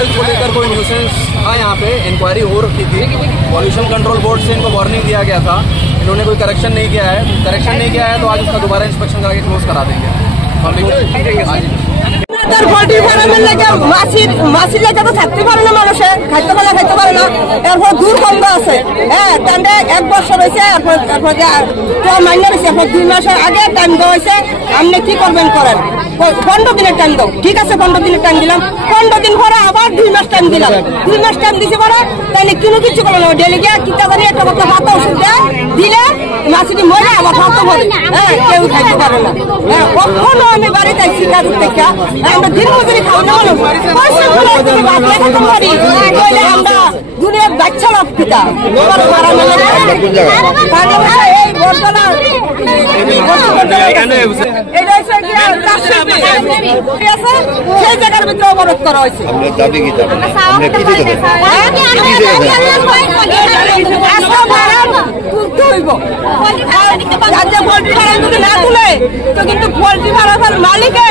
Health को लेकर कोई न्यूसेंस था यहाँ पे, इंक्वायरी हो रखी थी, पॉल्यूशन कंट्रोल बोर्ड से इनको वार्निंग दिया गया था, इन्होंने कोई करेक्शन नहीं किया है। करेक्शन नहीं किया है तो आज उसका दोबारा इंस्पेक्शन करा के क्लोज करा देंगे। পোল্ট্রি ফার্মের লেগে মাছি লেগে তো থাকতে পারে না, মানুষে খাইতে পারে না। এরপর দুর্গন্ধ আছে, হ্যাঁ টান্ডে 1 বছর হয়েছে, এরপর মাইনে রয়েছে, এরপর 2 মাসের আগে টাইম দেওয়া হয়েছে। আপনি কি করবেন করেন, 15 দিনের টাইম দাও, ঠিক আছে 15 দিনের টাইম দিলাম, 15 দিন পরে আবার 2 মাস টাইম দিলাম, 2 মাস টাইম দিতে পারে তাইলে কোনো কিছু করলো না। ডেলি গিয়ে কিতা জানি একটা কথা ভাতা ওষুধ দেয়, দিলে মাছিটি মরে আবার ভাতা ভরে, হ্যাঁ কেউ খাইতে পারে না। হ্যাঁ কখনো আমি বাড়িতে আইছি কাজের থেকে, আমরা দিন মজুরি খাওয়া না হলো পয়সা খরচ করে ভাত খেতে পারি, তাহলে আমরা দুনিয়ার বাচ্চা লাভ পিতা আমার মারা মেলে এই বর্তলা সেই জায়গার ভিতরে অবরোধ করা হয়েছে। পোল্ট্রি ফার্ম যদি না তুলে তো কিন্তু পোল্ট্রি ফার্মের মালিকে